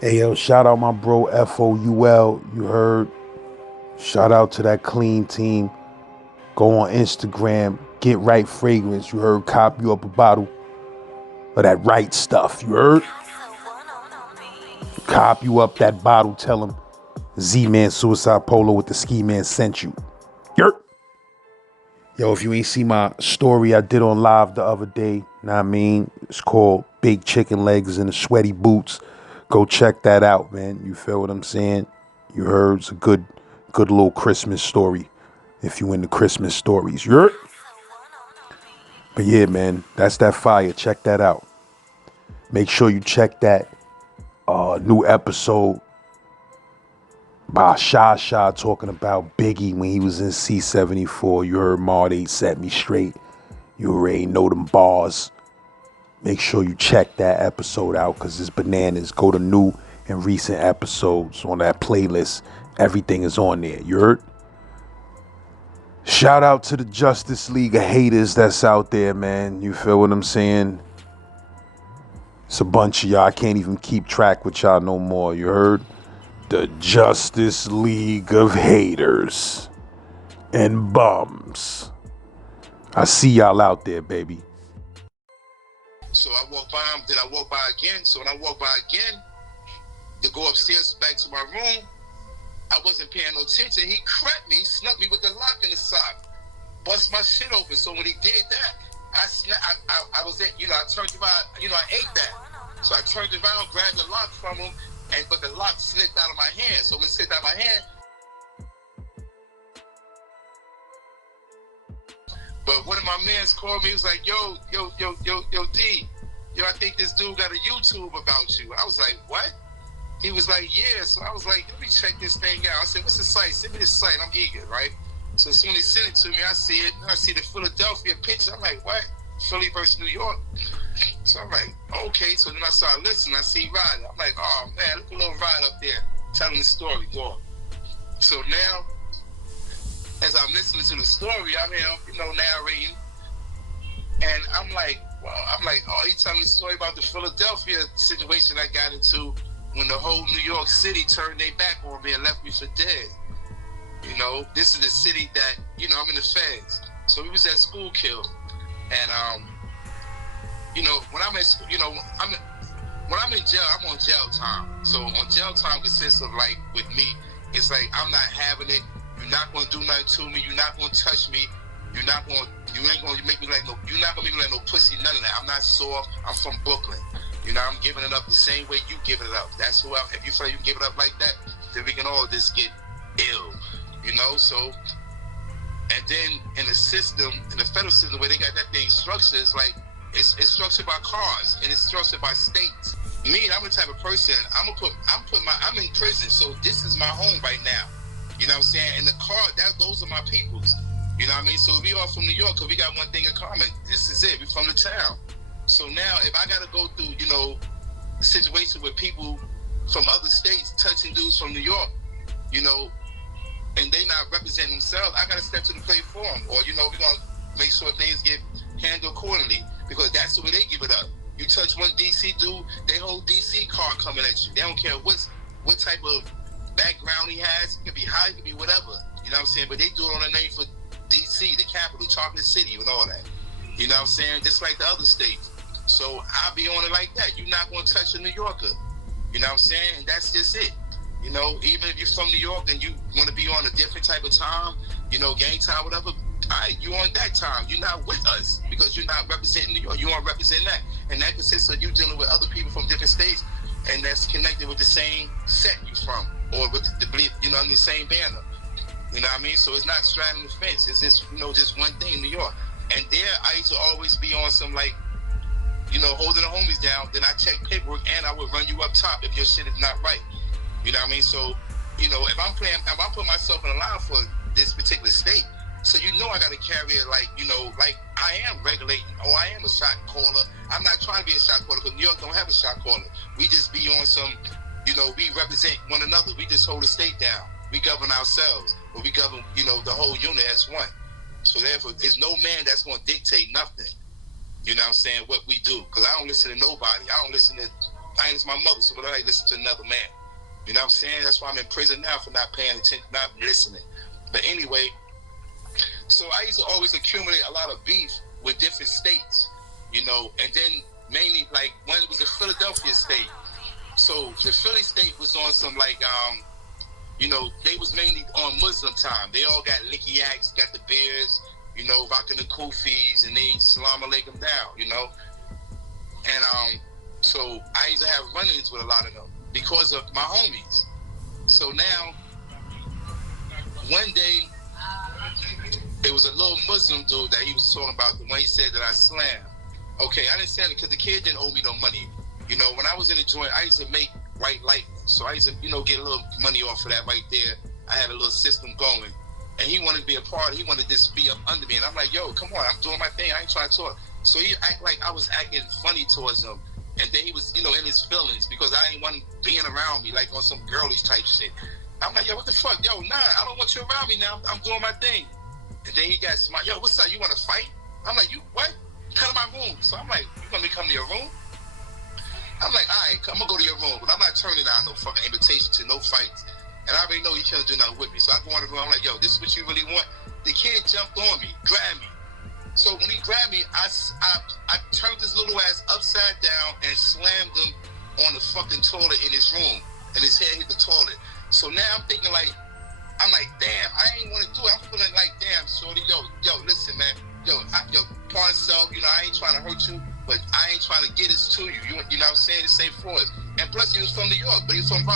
Hey yo, shout out my bro FOUL. You heard? Shout out to that clean team. Go on Instagram, get right fragrance. You heard? Cop you up a bottle of that right stuff. You heard? Cop you up that bottle. Tell him Z-Man Suicide Polo with the Ski Man sent you. Yurt. Yo, if you ain't see my story I did on live the other day, know what I mean? It's called Big Chicken Legs and the Sweaty Boots. Go check that out, man. You feel what I'm saying? You heard? It's a good little Christmas story if you into Christmas stories. You heard? But yeah, man, that's that fire. Check that out. Make sure you check that new episode by Sha talking about Biggie when he was in C-74. You heard Marty set me straight. You already know them bars. Make sure you check that episode out because it's bananas. Go to new and recent episodes on that playlist. Everything is on there. You heard? Shout out to the Justice League of haters that's out there, man. You feel what I'm saying? It's a bunch of y'all. I can't even keep track with y'all no more. You heard? The Justice League of haters and bums. I see y'all out there, baby. So I walk by him, then I walk by again. So when I walk by again, to go upstairs back to my room, I wasn't paying no attention. He crept me, snuck me with the lock in the sock, bust my shit open. So when he did that, I was at, I turned around, I ate that. So I turned around, grabbed the lock from him, but the lock slipped out of my hand. So when it slipped out of my hand, but one of my mans called me. He was like, yo, D, I think this dude got a YouTube about you. I was like, what? He was like, yeah. So I was like, let me check this thing out. I said, what's the site? Send me the site. I'm eager, right? So as soon as he sent it to me, I see it. I see the Philadelphia picture. I'm like, what? Philly versus New York. So I'm like, okay. So then I started listening. I see Rod. I'm like, oh, man, look at little Rod up there telling the story. Go on. So now, as I'm listening to the story, I'm here, narrating. And I'm like, oh, he's telling the story about the Philadelphia situation I got into when the whole New York City turned their back on me and left me for dead. This is the city that, I'm in the feds. So we was at school kill. And, when I'm at school, when I'm in jail, I'm on jail time. So on jail time consists of, like, with me, it's like, I'm not having it. You're not going to do nothing to me. You're not going to touch me. You ain't going to make me like you're not going to make me like no pussy, none of that. I'm not soft. I'm from Brooklyn. I'm giving it up the same way you giving it up. That's who if you feel like you can give it up like that, then we can all just get ill, So, and then in the system, in the federal system, the way they got that thing structured, it's like, it's structured by cars and it's structured by states. Me, I'm the type of person, I'm in prison, so this is my home right now. You know what I'm saying? And the car, those are my peoples. You know what I mean? So we all from New York, because we got one thing in common. This is it. We from the town. So now, if I got to go through, a situation with people from other states touching dudes from New York, and they not representing themselves, I got to step to the plate for them. Or, we're going to make sure things get handled accordingly, because that's the way they give it up. You touch one DC dude, they whole DC car coming at you. They don't care what type of background he has. It could be high, it could be whatever. You know what I'm saying? But they do it on the name for DC, the capital, Chocolate City, and all that. You know what I'm saying? Just like the other states. So I'll be on it like that. You're not going to touch a New Yorker. You know what I'm saying? And that's just it. Even if you're from New York and you want to be on a different type of time, gang time, whatever, all right, you on that time. You're not with us because you're not representing New York. You want to represent that. And that consists of you dealing with other people from different states and that's connected with the same set you from or with the same banner. You know what I mean? So it's not straddling the fence. It's just, just one thing, New York. And there, I used to always be on some, like, holding the homies down. Then I check paperwork, and I would run you up top if your shit is not right. You know what I mean? So, if I put myself in a line for this particular state, so I got to carry it like I am regulating, or I am a shot caller. I'm not trying to be a shot caller because New York don't have a shot caller. We just be on some, we represent one another. We just hold the state down. We govern ourselves, but we govern, the whole unit as one. So therefore, there's no man that's going to dictate nothing. You know what I'm saying? What we do. Because I don't listen to nobody. I don't listen to minus my mother, so I listen to another man. You know what I'm saying? That's why I'm in prison now for not paying attention, not listening. But anyway, so I used to always accumulate a lot of beef with different states, you know, and then mainly like when it was the Philadelphia state. So the Philly state was on some like, you know, they was mainly on Muslim time. They all got licky yaks, got the beards, you know, rocking the kufis, and they salam alaikum down, you know. And so I used to have run-ins with a lot of them because of my homies. So now, one day, it was a little Muslim dude that he was talking about, the one he said that I slammed. Okay, I didn't say it because the kid didn't owe me no money. You know, when I was in the joint, I used to make white lightning. So I used to, you know, get a little money off of that right there. I had a little system going. And he wanted to be a part. He wanted this to be up under me. And I'm like, yo, come on, I'm doing my thing. I ain't trying to talk. So he act like I was acting funny towards him. And then he was, you know, in his feelings because I ain't want him being around me like on some girlish type shit. I'm like, yo, what the fuck? Yo, nah, I don't want you around me now. I'm doing my thing. And then he got smart. Yo, what's up? You want to fight? I'm like, you what? Come to my room. So I'm like, you want me to come to your room? I'm like, all right, I'm going to go to your room. But I'm not turning down no fucking invitation to no fights. And I already know he can't do nothing with me. So I go in the room. I'm like, yo, this is what you really want? The kid jumped on me, grabbed me. So when he grabbed me, I turned this little ass upside down and slammed him on the fucking toilet in his room. And his head hit the toilet. So now I'm thinking like, I'm like, damn, I ain't want to do it. I'm feeling like, damn, shorty, yo, listen, man. Yo, pawn self, you know, I ain't trying to hurt you, but I ain't trying to get this to you. You know what I'm saying? This ain't for us. And plus, he was from New York, but he was from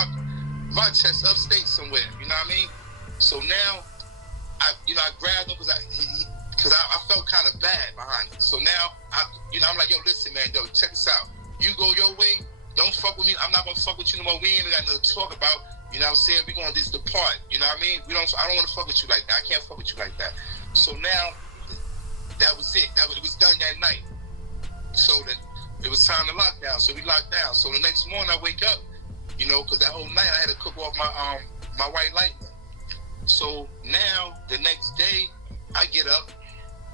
Rochester, upstate somewhere. You know what I mean? So now, I grabbed him because I felt kind of bad behind it. So now, I'm like, yo, listen, man, yo, check this out. You go your way. Don't fuck with me. I'm not going to fuck with you no more. We ain't got nothing to talk about. You know what I'm saying? We're going to just depart. You know what I mean? I don't want to fuck with you like that. I can't fuck with you like that. So now, that was it. It was done that night. So then it was time to lock down. So we locked down. So the next morning I wake up, you know, because that whole night I had to cook off my white lightning. So now the next day I get up,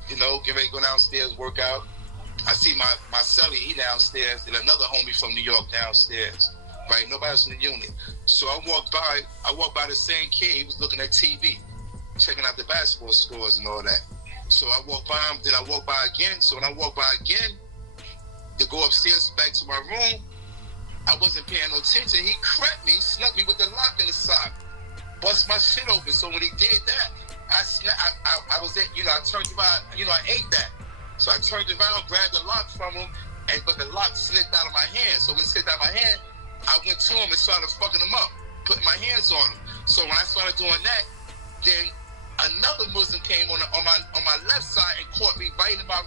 you know, get ready to go downstairs, work out. I see my cellie, he downstairs, and another homie from New York downstairs. Right? Nobody else in the unit. So I walked by the same kid. He was looking at TV, checking out the basketball scores and all that. So I walked by him, then I walked by again. So when I walked by again to go upstairs back to my room, I wasn't paying no attention. He crept me, snuck me with the lock in the sock, bust my shit open. So when he did that, I was at, you know, I turned around, you know, I ate that. So I turned around, grabbed the lock from him, but the lock slipped out of my hand. So when it slipped out of my hand, I went to him and started fucking him up, putting my hands on him. So when I started doing that, then another Muslim came on my left side and caught me right in my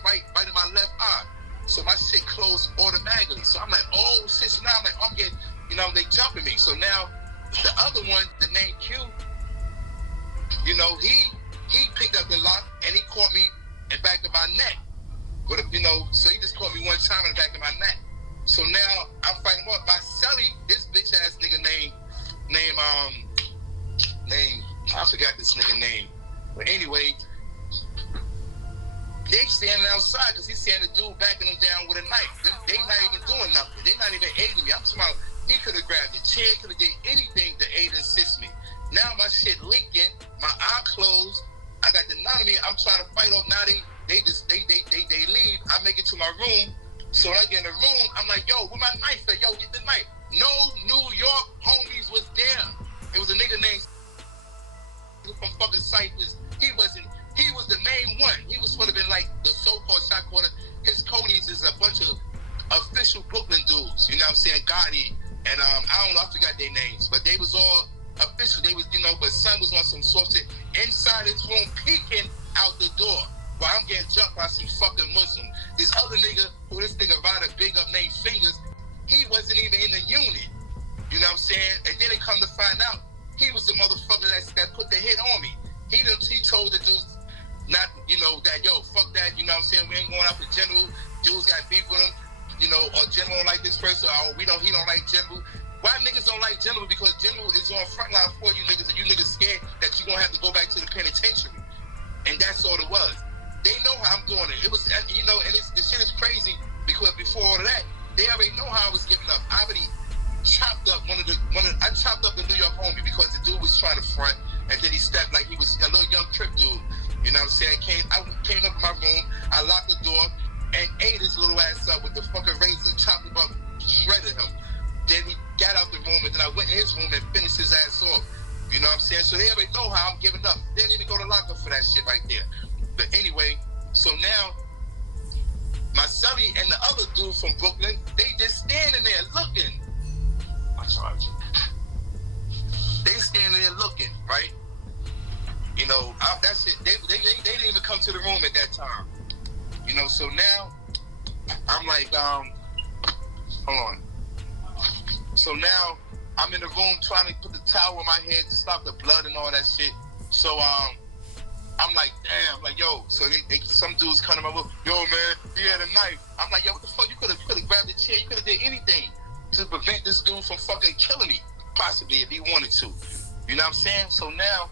left eye. So my shit closed automatically. So I'm like, oh shit. So now I'm like, I'm getting, you know, they jumping me. So now the other one, the name Q, you know, he picked up the lock and he caught me in the back of my neck. But you know, so he just caught me one time in the back of my neck. So now I'm fighting more. My celly, this bitch ass nigga name, I forgot this nigga name. But anyway, they standing outside because he's seeing the dude backing him down with a knife. They not even doing nothing. They not even aiding me. I'm talking about he could have grabbed the chair, could have did anything to aid and assist me. Now my shit leaking, my eye closed. I got the knot of me. I'm trying to fight off. Now they leave. I make it to my room. So when I get in the room, I'm like, yo, where my knife at? Yo, get the knife. No New York homies was there. It was a nigga named from fucking Cyprus. He was the main one. He was supposed to have been like the so-called shot caller. His codies is a bunch of official Brooklyn dudes. You know what I'm saying? Gotti. And I don't know, I forgot their names. But they was all official. They was, you know, but son was on some sort of shit inside his room peeking out the door. While I'm getting jumped by some fucking Muslim. This other nigga, this nigga Ryder big up named Fingers, he wasn't even in the unit. You know what I'm saying? And then they come to find out, he was the motherfucker that put the hit on me. He told the dudes not, you know, that, yo, fuck that, you know what I'm saying? We ain't going out for General. Dudes got beef with him, you know, or General don't like this person, or he don't like General. Why niggas don't like General? Because General is on front line for you niggas, and you niggas scared that you gonna have to go back to the penitentiary. And that's all it was. They know how I'm doing it. It was, you know, and this shit is crazy because before all of that, they already know how I was giving up. I already chopped up I chopped up the New York homie because the dude was trying to front, and then he stepped like he was a little young crip dude. You know what I'm saying? I came up in my room, I locked the door, and ate his little ass up with the fucking razor, chopped him up, shredded him. Then he got out the room, and then I went in his room and finished his ass off. You know what I'm saying? So they already know how I'm giving up. They didn't even go to lock up for that shit right there. But anyway, so now my Sully and the other dude from Brooklyn, they just standing there looking. I'm sorry. They standing there looking, right? You know, that's it. They didn't even come to the room at that time. You know, so now I'm like, hold on. So now I'm in the room trying to put the towel on my head to stop the blood and all that shit. So I'm like, damn, like, yo. So some dudes come to my room, yo, man, he had a knife. I'm like, yo, what the fuck? You could have grabbed the chair. You could have did anything to prevent this dude from fucking killing me, possibly, if he wanted to. You know what I'm saying? So now,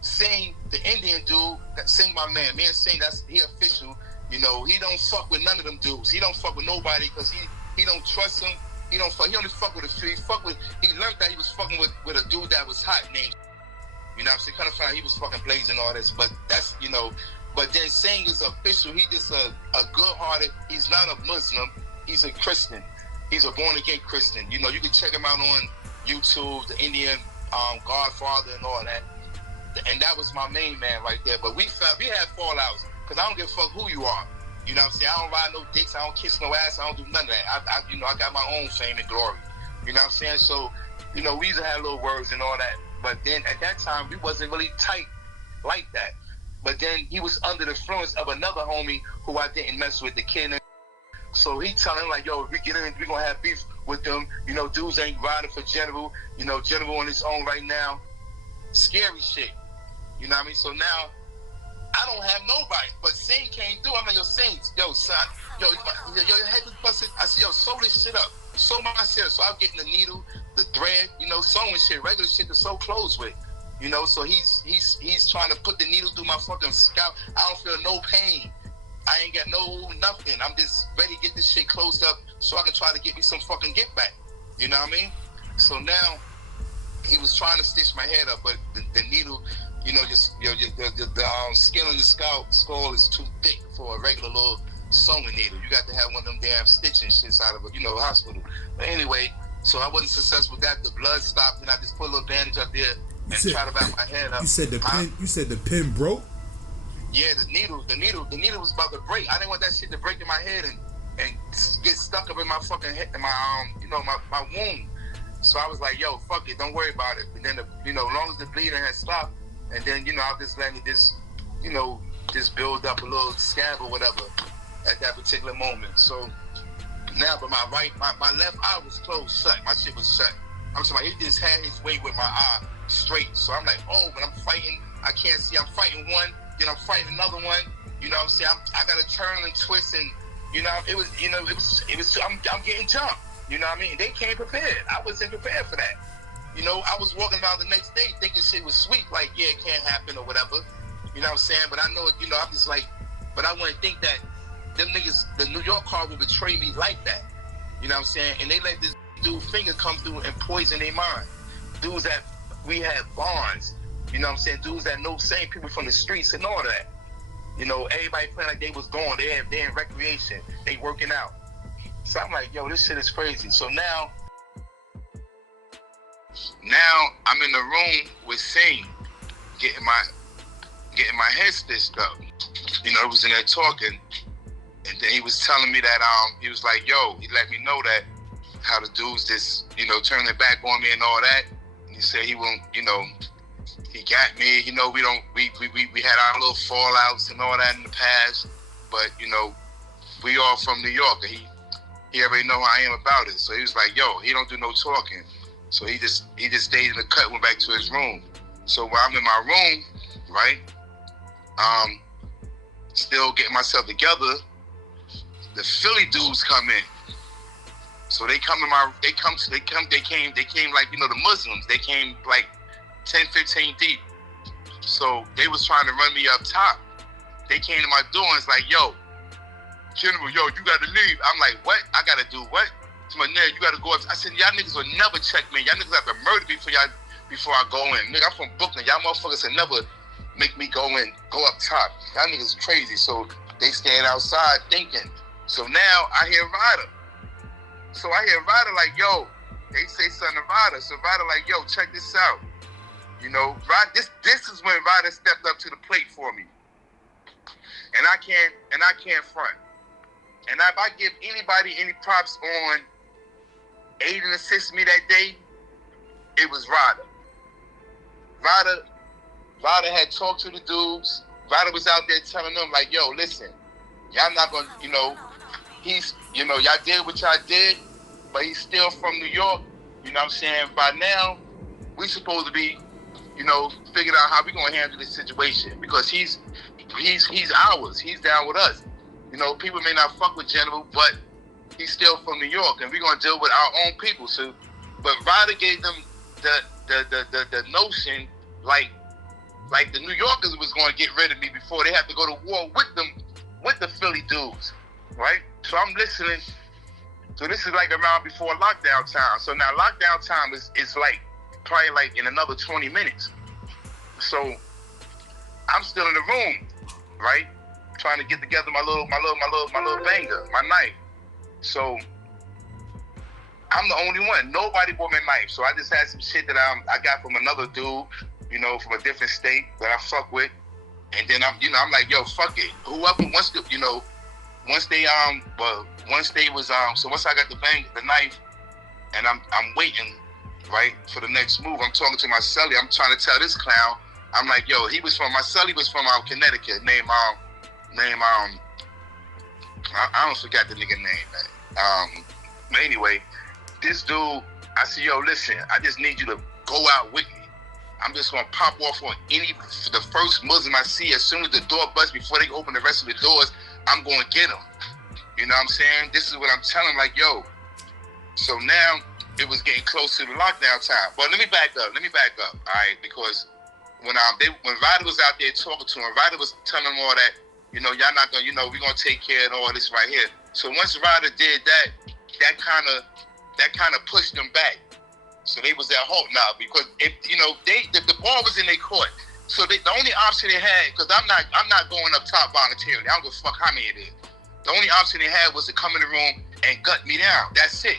Singh, the Indian dude, Singh, my man Singh, he official. You know, he don't fuck with none of them dudes. He don't fuck with nobody because he don't trust them. He only fuck with a few. He learned that he was fucking with a dude that was hot named. You know what I'm saying? Kind of found out he was fucking blazing all this, but that's, you know. But then Singh is official. He just a good-hearted. He's not a Muslim. He's a Christian. He's a born-again Christian. You know, you can check him out on YouTube, the Indian Godfather and all that. And that was my main man right there. But we had fallouts because I don't give a fuck who you are. You know what I'm saying? I don't ride no dicks. I don't kiss no ass. I don't do none of that. I got my own fame and glory. You know what I'm saying? So, you know, we used to have little words and all that. But then at that time, we wasn't really tight like that. But then he was under the influence of another homie who I didn't mess with, the kid. So he telling him like, yo, if we get in, we're going to have beef with them. You know, dudes ain't riding for General. You know, General on his own right now. Scary shit. You know what I mean? So now, I don't have nobody. But Singh came through. I'm like, yo, Singh, yo, son, yo, your head was busted. I said, yo, sew this shit up. Sew my shit up. So I'm getting the needle, the thread, you know, sewing shit, regular shit to sew clothes with. You know, so he's trying to put the needle through my fucking scalp. I don't feel no pain. I ain't got nothing. I'm just ready to get this shit closed up so I can try to get me some fucking get back. You know what I mean? So now he was trying to stitch my head up, but the needle, you know, just the skin on the skull is too thick for a regular little sewing needle. You got to have one of them damn stitching shits out of a, you know, hospital. But anyway, so I wasn't successful with that. The blood stopped, and I just put a little bandage up there and tried to wrap my head up. You said the pin broke? Yeah, the needle was about to break. I didn't want that shit to break in my head and get stuck up in my fucking head, in my you know, my wound. So I was like, yo, fuck it, don't worry about it. And then you know, as long as the bleeding had stopped, and then, you know, I was just letting it just build up a little scab or whatever at that particular moment. So now, but my left eye was closed shut. My shit was shut. I'm talking about, he just had his way with my eye straight. So I'm like, oh, when I'm fighting, I can't see. I'm fighting one, then I'm fighting another one. You know what I'm saying? I got to turn and twist, and you know, it was. I'm getting jumped. You know what I mean? They came prepared. I wasn't prepared for that. You know, I was walking around the next day thinking shit was sweet, like, yeah, it can't happen or whatever. You know what I'm saying? But I know it, you know, I'm just like, but I wouldn't think that them niggas, the New York car would betray me like that. You know what I'm saying? And they let this dude Finger come through and poison their mind. Dudes that we had bonds. You know what I'm saying? Dudes that know same people from the streets and all that. You know, everybody playing like they was gone. They're in recreation. They working out. So I'm like, yo, this shit is crazy. So now I'm in the room with Singh, getting my head stitched up. You know, I was in there talking, and then he was telling me that he was like, yo, he let me know that how the dudes just, you know, turning their back on me and all that. And he said he won't, you know, he got me. You know, we had our little fallouts and all that in the past, but you know, we all from New York. And he already know how I am about it. So he was like, yo, he don't do no talking. So he just stayed in the cut, went back to his room. So while I'm in my room, right, still getting myself together, the Philly dudes come in. So they came like, you know, the Muslims. They came like 10, 15 deep. So they was trying to run me up top. They came to my door and was like, yo, General, yo, you gotta leave. I'm like, what? I gotta do what? To my nigga, you gotta go up. I said, y'all niggas will never check me. Y'all niggas have to murder me before I go in. Nigga, I'm from Brooklyn. Y'all motherfuckers will never make me go up top. Y'all niggas crazy. So they stand outside thinking. So now I hear Ryder. So I hear Ryder like, yo, they say something to Ryder. So Ryder like, yo, check this out. You know, this is when Ryder stepped up to the plate for me. And I can't front. And if I give anybody any props on aiding and assisting me that day, it was Ryder. Ryder had talked to the dudes. Ryder was out there telling them, like, yo, listen, y'all not gonna, you know, y'all did what y'all did, but he's still from New York. You know what I'm saying? By now, we supposed to be, you know, figuring out how we gonna handle this situation because he's ours. He's down with us. You know, people may not fuck with General, but he's still from New York, and we're gonna deal with our own people. So, but Ryder gave them the notion like the New Yorkers was gonna get rid of me before they had to go to war with the Philly dudes, right? So I'm listening. So this is like around before lockdown time. So now lockdown time is like probably like in another 20 minutes. So I'm still in the room, right? Trying to get together my little banger, my knife. So I'm the only one. Nobody bought me a knife. So I just had some shit that I got from another dude, you know, from a different state that I fuck with. And then I'm like, yo, fuck it. Whoever wants to, you know, once they so once I got the knife and I'm waiting, right, for the next move, I'm talking to my celly. I'm trying to tell this clown, I'm like, yo, my celly was from Connecticut, I don't forget the nigga name, man. But anyway, this dude, I said, yo, listen, I just need you to go out with me. I'm just gonna pop off on the first Muslim I see. As soon as the door busts, before they open the rest of the doors, I'm gonna get him. You know what I'm saying? This is what I'm telling, like, yo. So now it was getting close to the lockdown time. But let me back up, all right? Because when Ryder was out there talking to him, Ryder was telling him all that, you know, y'all not gonna, you know, we're gonna take care of all this right here. So once Ryder did that kind of pushed them back. So they was at halt now because if you know the ball was in their court. So the only option they had, because I'm not going up top voluntarily. I don't give a fuck how many it is. The only option they had was to come in the room and gut me down. That's it.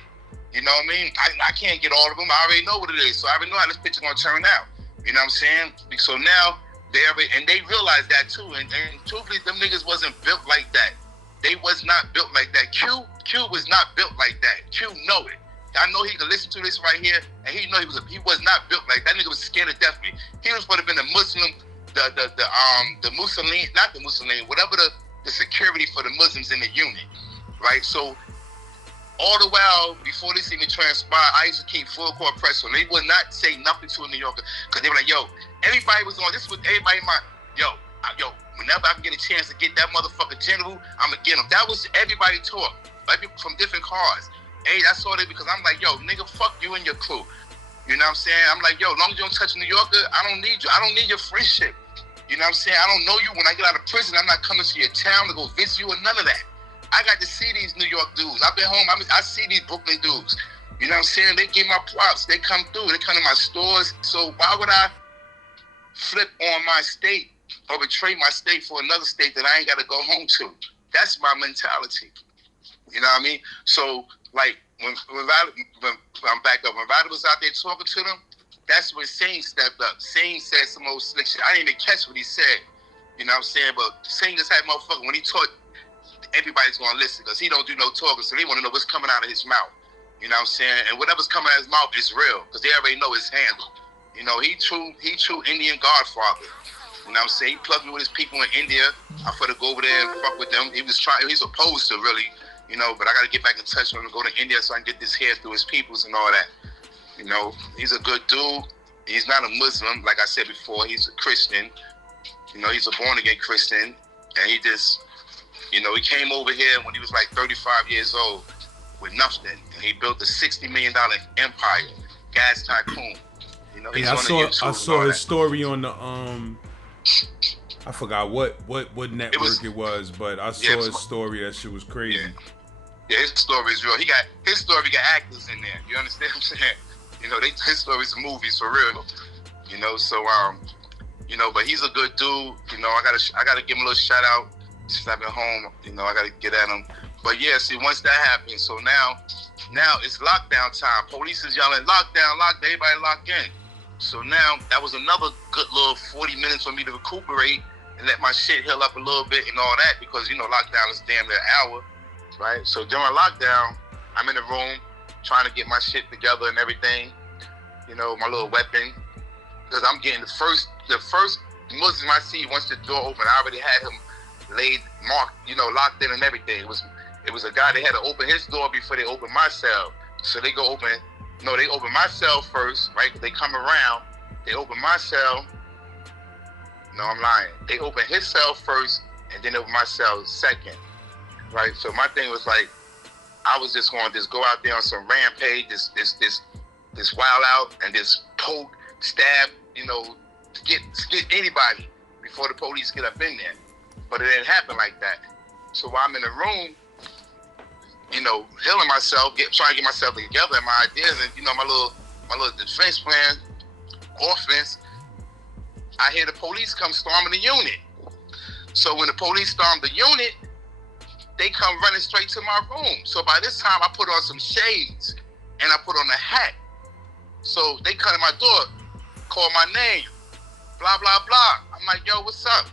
You know what I mean? I can't get all of them. I already know what it is. So I already know how this picture gonna turn out. You know what I'm saying? So now they realized that too. And truthfully, them niggas wasn't built like that. They was not built like that. Q was not built like that. Q know it. I know he could listen to this right here, and he know he was not built like that. Nigga was scared to death of me. He was supposed to have been a Muslim, the Mussolini, not the Mussolini, whatever the security for the Muslims in the unit, right? So all the while before this even transpired, I used to keep full court press on. They would not say nothing to a New Yorker because they were like, yo, everybody was on. This was everybody in my yo. Whenever I can get a chance to get that motherfucker General, I'ma get him. That was everybody talk, like from different cars. Hey, I saw that because I'm like, yo, nigga, fuck you and your crew. You know what I'm saying? I'm like, yo, as long as you don't touch a New Yorker, I don't need you. I don't need your friendship. You know what I'm saying? I don't know you. When I get out of prison, I'm not coming to your town to go visit you or none of that. I got to see these New York dudes. I've been home. I see these Brooklyn dudes. You know what I'm saying? They give my props. They come through. They come to my stores. So why would I flip on my state or betray my state for another state that I ain't got to go home to? That's my mentality. You know what I mean? So, like, when I'm back up, when Ryder was out there talking to them, that's when Singh stepped up. Singh said some old slick shit. I didn't even catch what he said. You know what I'm saying? But Singh just had motherfucker, when he talk, everybody's going to listen because he don't do no talking, so they want to know what's coming out of his mouth. You know what I'm saying? And whatever's coming out of his mouth is real because they already know his handle. You know, he true Indian godfather. You know what I'm saying? He plugged me with his people in India. I for to go over there and fuck with them. He's opposed to really, you know, but I got to get back in touch with him and go to India so I can get this hair through his peoples and all that. You know, he's a good dude. He's not a Muslim, like I said before. He's a Christian. You know, he's a born-again Christian. And he just, you know, he came over here when he was like 35 years old with nothing. And he built a $60 million empire, gas tycoon. You know, he's yeah, on the YouTube I saw his story on the I forgot what network it was, but I saw his story. That shit was crazy. Yeah, his story is real. His story got actors in there. You understand what I'm saying? You know, his stories are movies for real. You know, so you know, but he's a good dude. You know, I gotta give him a little shout out since I've been home. You know, I gotta get at him. But yeah, see, once that happened, so now it's lockdown time. Police is yelling, lockdown, everybody lock in. So now that was another good little 40 minutes for me to recuperate and let my shit heal up a little bit and all that, because you know lockdown is damn near an hour, right? So during lockdown, I'm in the room trying to get my shit together and everything. You know, my little weapon, because I'm getting the first Muslim I see once the door opened. I already had him laid, marked, you know, locked in and everything. It was a guy, they had to open his door before they opened my cell. So they open my cell first, right? They come around, they open my cell. No, I'm lying. They open his cell first, and then open my cell second, right? So my thing was like, I was just going to just go out there on some rampage, this wild out, and just poke, stab, you know, to get anybody before the police get up in there. But it didn't happen like that. So while I'm in the room, you know, healing myself, trying to get myself together and my ideas, and you know, my little defense plan, offense, I hear the police come storming the unit. So when the police storm the unit, they come running straight to my room. So by this time, I put on some shades and I put on a hat. So they come to my door, call my name, blah, blah, blah. I'm like, yo, what's up?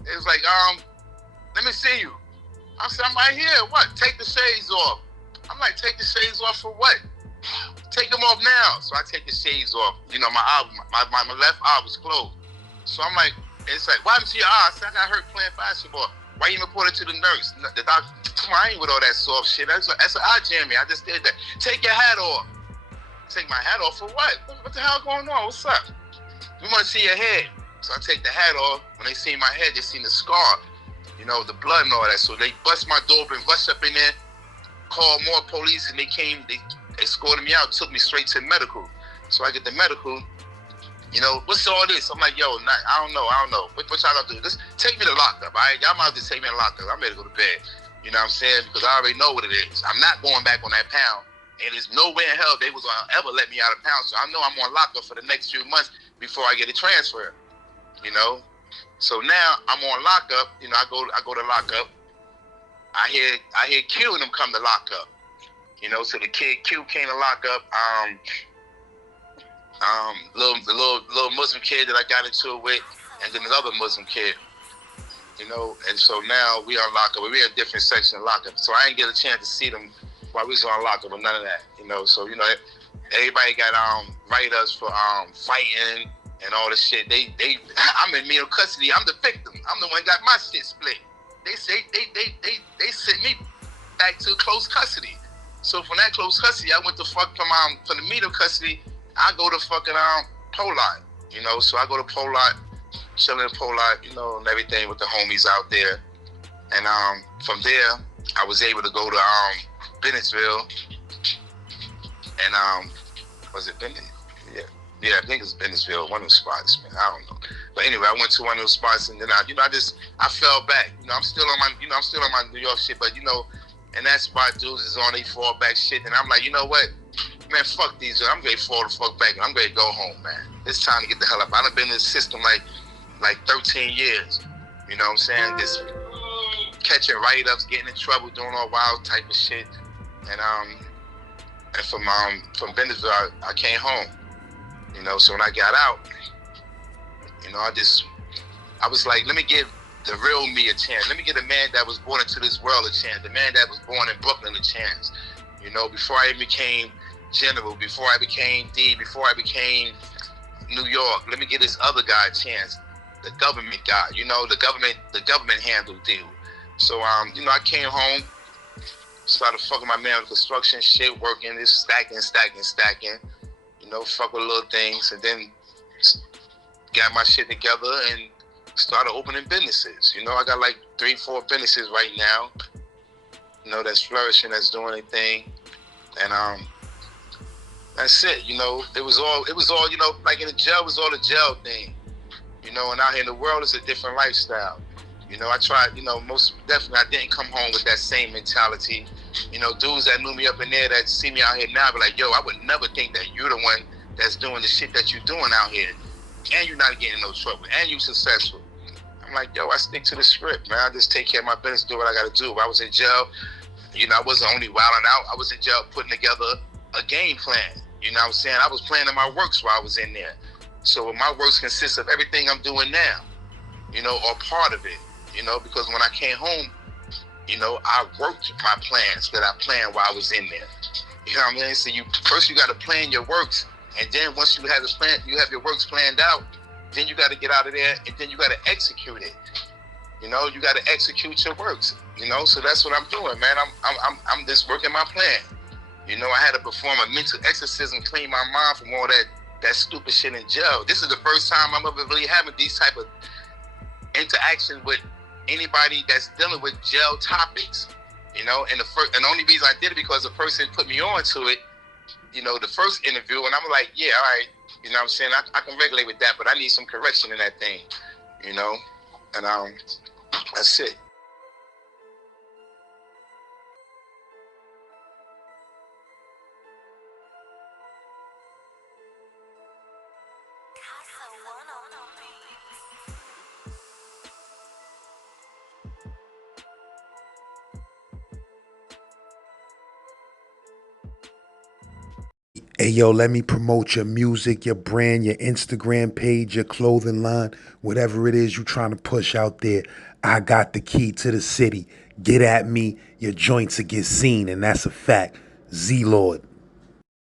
It was like, let me see you. I said, I'm right here. What? Take the shades off. I'm like, take the shades off for what? Take them off now. So I take the shades off. You know, my left eye was closed. So I'm like, it's like, what happened to your eye? I said, I got hurt playing basketball. Why you report it to the nurse? The doctor, I ain't with all that soft shit. That's an eye jammy. I just did that. Take your hat off. Take my hat off for what? What the hell going on? What's up? We want to see your head. So I take the hat off. When they see my head, they seen the scar. You know, the blood and all that. So they bust my door open, bust up in there, called more police, and they came, they escorted me out, took me straight to medical. So I get the medical, you know, what's all this? I'm like, yo, I don't know. What y'all gonna do? Just take me to lockup, all right? Y'all might just take me to lockup. I'm ready to go to bed. You know what I'm saying? Because I already know what it is. I'm not going back on that pound. And there's nowhere in hell they was gonna ever let me out of pound. So I know I'm on lockup for the next few months before I get a transfer, you know? So now I'm on lockup. You know, I go to lockup. I hear Q and them come to lockup. You know, so the kid Q came to lockup. The little Muslim kid that I got into it with, and then another Muslim kid. You know, and so now we on lockup. We're in a different section of lockup. So I didn't get a chance to see them while we was on lockup or none of that. You know, so you know, everybody got write-ups for fighting and all this shit. I'm in immediate custody. I'm the victim. I'm the one got my shit split. They say they sent me back to close custody. So from that close custody, I went to from the immediate custody. I go to fucking Polite. You know, so I go to Polite, chilling in Polite, you know, and everything with the homies out there. And from there, I was able to go to Bennettsville. And was it Bennett? Yeah, I think it's Bennettsville, one of those spots, man. I don't know. But anyway, I went to one of those spots, and then I fell back. You know, I'm still on my New York shit, but you know, and that spot dudes is on they fall back shit, and I'm like, you know what? Man, fuck these. I'm ready to fall the fuck back, and I'm ready to go home, man. It's time to get the hell up. I done been in this system like 13 years. You know what I'm saying? Just catching write-ups, getting in trouble, doing all wild type of shit. And from Bennettsville, I came home. You know, so when I got out, you know, I was like, let me give the real me a chance. Let me give the man that was born into this world a chance. The man that was born in Brooklyn a chance. You know, before I became General, before I became D, before I became New York, let me give this other guy a chance. The government guy, you know, the government handle deal. So, you know, I came home, started fucking my man with construction shit, working this, stacking. You know, fuck with little things, and then got my shit together and started opening businesses. You know, I got like 3-4 businesses right now. You know, that's flourishing, that's doing their thing, and that's it. You know, it was all. You know, like in the jail, it was all the jail thing. You You know, and out here in the world, it's a different lifestyle. You know, I tried, you know, most definitely I didn't come home with that same mentality. You know, dudes that knew me up in there that see me out here now be like, yo, I would never think that you're the one that's doing the shit that you're doing out here. And you're not getting in no trouble. And you're successful. I'm like, yo, I stick to the script, man. I just take care of my business, do what I got to do. If I was in jail, you know, I wasn't only wilding out. I was in jail putting together a game plan. You know what I'm saying? I was planning my works while I was in there. So my works consists of everything I'm doing now, you know, or part of it, you know, because when I came home, you know, I worked my plans that I planned while I was in there. You know what I mean? So first you got to plan your works, and then once you have this plan, you have your works planned out, then you got to get out of there, and then you got to execute it. You know, you got to execute your works. You know, so that's what I'm doing, man. I'm just working my plan. You know, I had to perform a mental exorcism, clean my mind from all that stupid shit in jail. This is the first time I'm ever really having these type of interactions with anybody that's dealing with jail topics. You know, and the only reason I did it because the person put me on to it. You know, the first interview, and I'm like, yeah, all right. You know what I'm saying? I can regulate with that, but I need some correction in that thing. You know, and that's it. Hey, yo, let me promote your music, your brand, your Instagram page, your clothing line, whatever it is you're trying to push out there. I got the key to the city. Get at me. Your joints will get seen, and that's a fact. Z-Lord.